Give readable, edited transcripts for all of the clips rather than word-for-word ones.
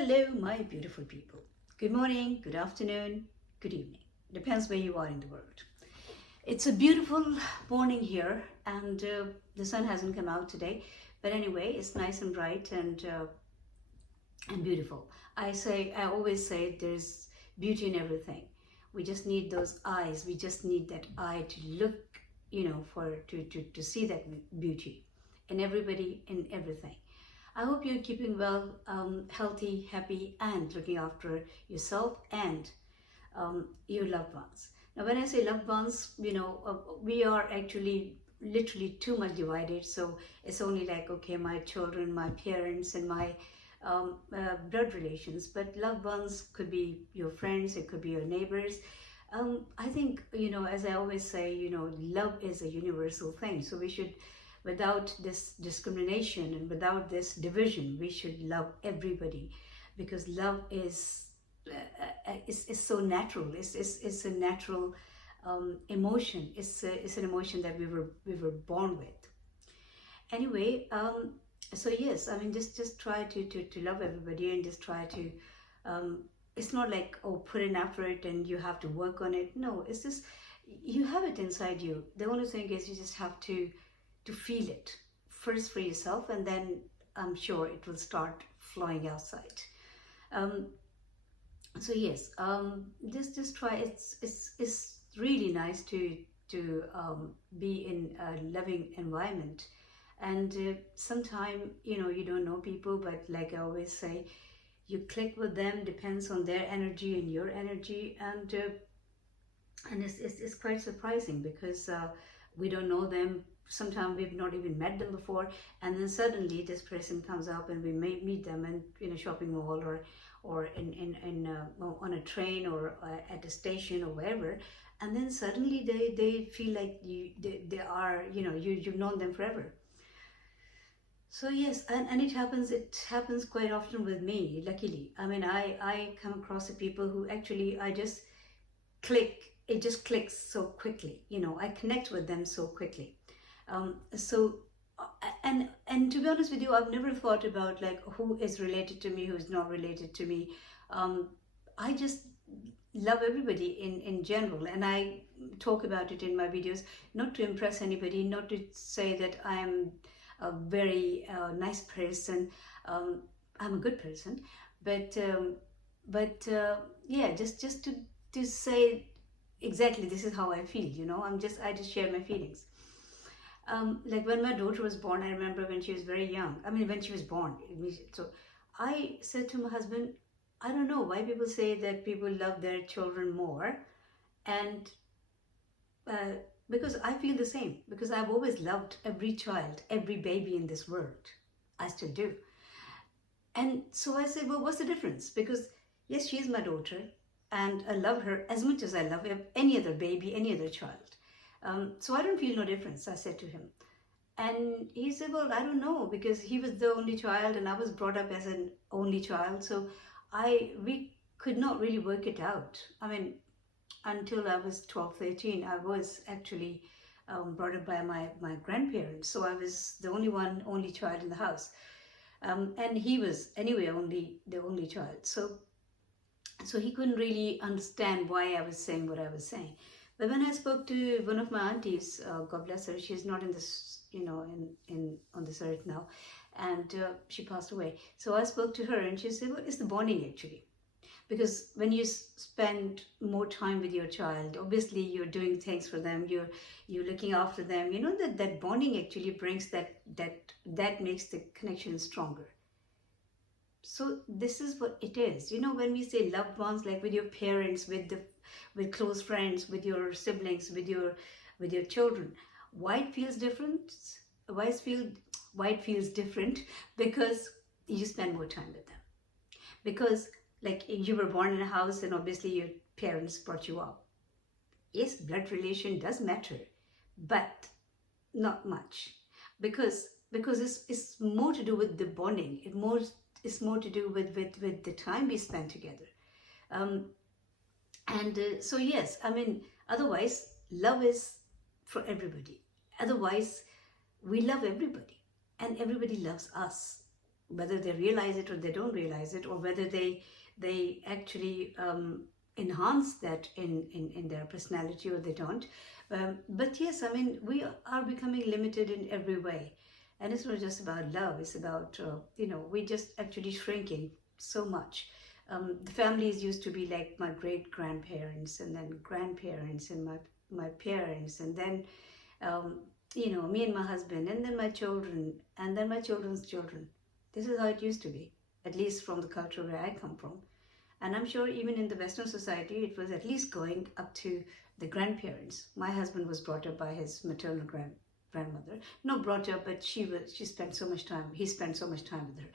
Hello, my beautiful people. Good morning, good afternoon, good evening. Depends where you are in the world. It's a beautiful morning here, and the sun hasn't come out today. But anyway, it's nice and bright and beautiful. I always say, there's beauty in everything. We just need those eyes. We just need that eye to look, to see that beauty in everybody, in everything. I hope you're keeping well, healthy, happy, and looking after yourself and your loved ones. Now, when I say loved ones, we are actually literally too much divided. So it's only like, okay, my children, my parents, and my blood relations. But loved ones could be your friends, it could be your neighbors. I think, as I always say, love is a universal thing. So we should, without this discrimination and without this division, we should love everybody, because love is so natural. It's a natural emotion. It's an emotion that we were born with. Anyway, so yes, I mean, just try to love everybody, and just try to. It's not like, oh, put in effort and you have to work on it. No, it's just you have it inside you. The only thing is you just have to feel it first for yourself, and then I'm sure it will start flowing outside. Um, so yes, just try. It's really nice to be in a loving environment, and sometime you don't know people, but like I always say, you click with them depends on their energy and your energy, and it's quite surprising, because we don't know them. Sometimes we've not even met them before, and then suddenly this person comes up and we may meet them in a shopping mall, or on a train, or at a station, or wherever, and then suddenly they feel like they are, you've known them forever. So yes, and it happens quite often with me, luckily. I mean, I come across the people who actually I just it just clicks so quickly. I connect with them so quickly. So and to be honest with you, I've never thought about like who is related to me, who's not related to me. I just love everybody in general, and I talk about it in my videos, not to impress anybody, not to say that I am a very nice person. I'm a good person, but yeah, just to say exactly this is how I feel. I just share my feelings. Like when my daughter was born, I remember when she was very young. I mean, when she was born. So I said to my husband, I don't know why people say that people love their children more, and uh, because I feel the same. Because I've always loved every child, every baby in this world. I still do. And so I said, well, what's the difference? Because yes, she is my daughter, and I love her as much as I love any other baby, any other child. So I don't feel no difference, I said to him. And he said, well, I don't know, because he was the only child and I was brought up as an only child. So we could not really work it out. I mean, until I was 12, 13, I was actually brought up by my grandparents. So I was the only child in the house. And he was anyway the only child. So he couldn't really understand why I was saying what I was saying. But when I spoke to one of my aunties, God bless her, she's not in this, in on this earth now, and she passed away. So I spoke to her, and she said, "Well, it's the bonding actually, because when you spend more time with your child, obviously you're doing things for them, you're looking after them. That bonding actually brings that makes the connection stronger." So this is what it is. When we say loved ones, like with your parents, with close friends, with your siblings, with your children, why it feels different? Why it feels different? Because you spend more time with them. Because like you were born in a house, and obviously your parents brought you up. Yes, blood relation does matter, but not much, because it's more to do with the bonding. It's more to do with the time we spend together. Um, and so yes, I mean, otherwise love is for everybody. Otherwise we love everybody, and everybody loves us. whether they realize it or they don't realize it, or whether they actually enhance that in their personality or they don't. But yes, I mean, we are becoming limited in every way. And it's not just about love, it's about, we're just actually shrinking so much. The families used to be like my great grandparents and then grandparents and my parents, and then, me and my husband, and then my children, and then my children's children. This is how it used to be, at least from the culture where I come from. And I'm sure even in the Western society, it was at least going up to the grandparents. My husband was brought up by his maternal grandmother. Not brought up, but he spent so much time with her.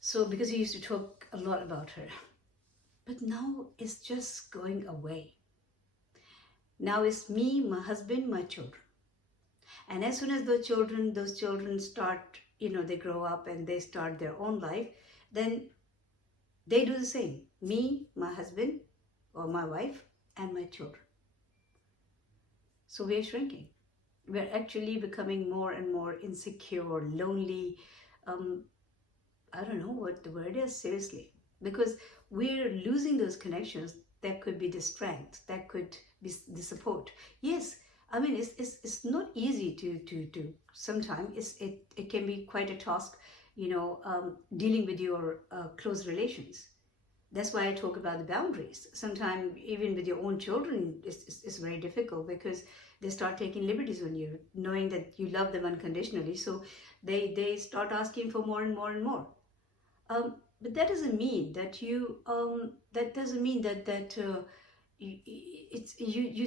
So because he used to talk a lot about her. But now it's just going away. Now it's me, my husband, my children. And as soon as those children start, they grow up and they start their own life, then they do the same. Me, my husband, or my wife, and my children. So we are shrinking. We're actually becoming more and more insecure, lonely. I don't know what the word is, seriously. Because we're losing those connections that could be the strength, that could be the support. Yes, I mean, it's not easy to sometimes it can be quite a task, dealing with your close relations. That's why I talk about the boundaries. Sometimes even with your own children, it's very difficult because they start taking liberties on you, knowing that you love them unconditionally. So they start asking for more and more and more. But that doesn't mean that you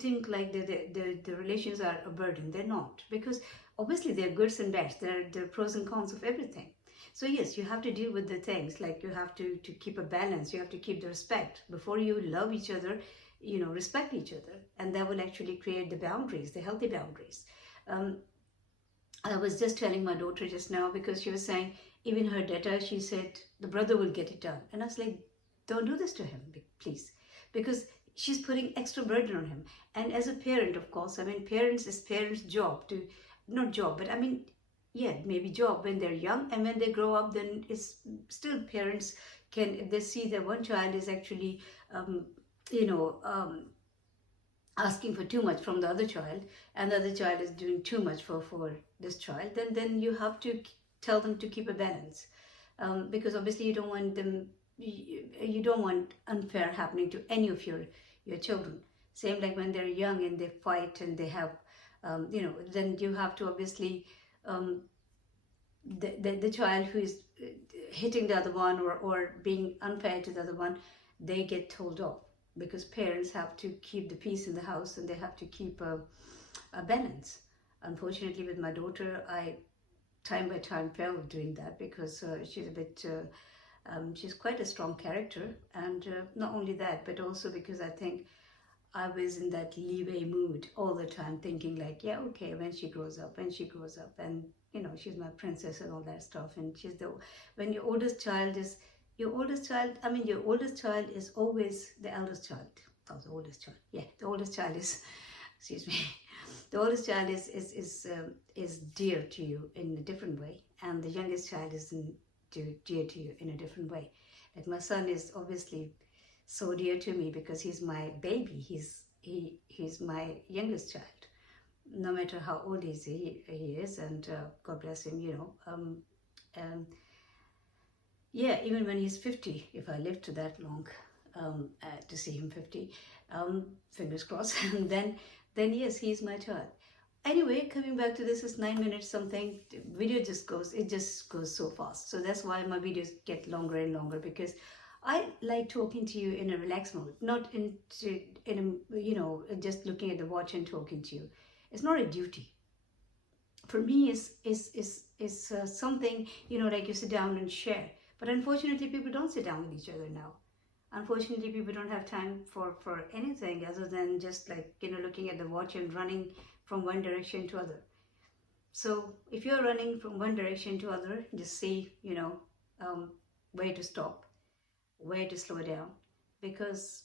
think like the relations are a burden. They're not, because obviously there are goods and bads. There are pros and cons of everything. So yes, you have to deal with the things, like you have to keep a balance. You have to keep the respect. Before you love each other, respect each other, and that will actually create the boundaries, the healthy boundaries. I was just telling my daughter just now, because she was saying even her data, she said the brother will get it done, and I was like, don't do this to him, please, because she's putting extra burden on him. And as a parent, of course, I mean, parents' job to, not job, but I mean, yeah, maybe job when they're young, and when they grow up, then it's still parents can, if they see that one child is actually, asking for too much from the other child, and the other child is doing too much for this child, then you have to tell them to keep a balance, because obviously you don't want them, you don't want unfair happening to any of your children. Same like when they're young and they fight and they have, then you have to obviously, the child who is hitting the other one or being unfair to the other one, they get told off, because parents have to keep the peace in the house and they have to keep a balance. Unfortunately, with my daughter, I time by time failed doing that, because she's a bit, she's quite a strong character, and not only that, but also because I think I was in that leeway mood all the time, thinking like, yeah, okay, when she grows up, and she's my princess and all that stuff. And when your oldest child is always the eldest child. Oh, the oldest child. Yeah, the oldest child is, excuse me, the oldest child is dear to you in a different way, and the youngest child is dear to you in a different way. Like my son is obviously so dear to me because he's my baby. He's my youngest child. No matter how old he is, and God bless him, yeah, even when he's 50, if I live to that long, to see him 50, fingers crossed, and then yes, he's my child. Anyway, coming back to this, is 9 minutes something. Video just goes so fast. So that's why my videos get longer and longer, because I like talking to you in a relaxed mode, not in just looking at the watch and talking to you. It's not a duty. For me, is something, like you sit down and share. But unfortunately, people don't sit down with each other now. Unfortunately, people don't have time for anything other than just like, looking at the watch and running from one direction to other. So if you're running from one direction to other, just see, where to stop, where to slow down, because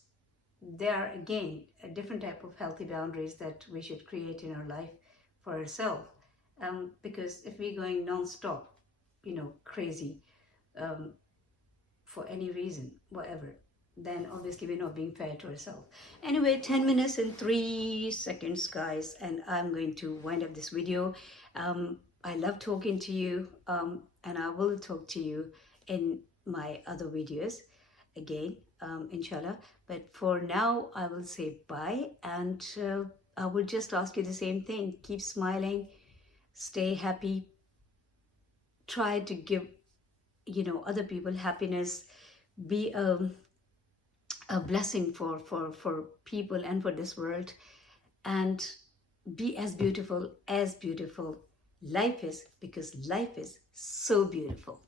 there are, again, a different type of healthy boundaries that we should create in our life for ourselves. Because if we're going non-stop, crazy, um, for any reason, whatever, then obviously we're not being fair to ourselves. Anyway, 10 minutes and 3 seconds, guys, and I'm going to wind up this video. I love talking to you, and I will talk to you in my other videos again, inshallah. But for now, I will say bye, and I will just ask you the same thing. Keep smiling, stay happy, try to give other people happiness, be a blessing for people and for this world, and be as beautiful life is, because life is so beautiful.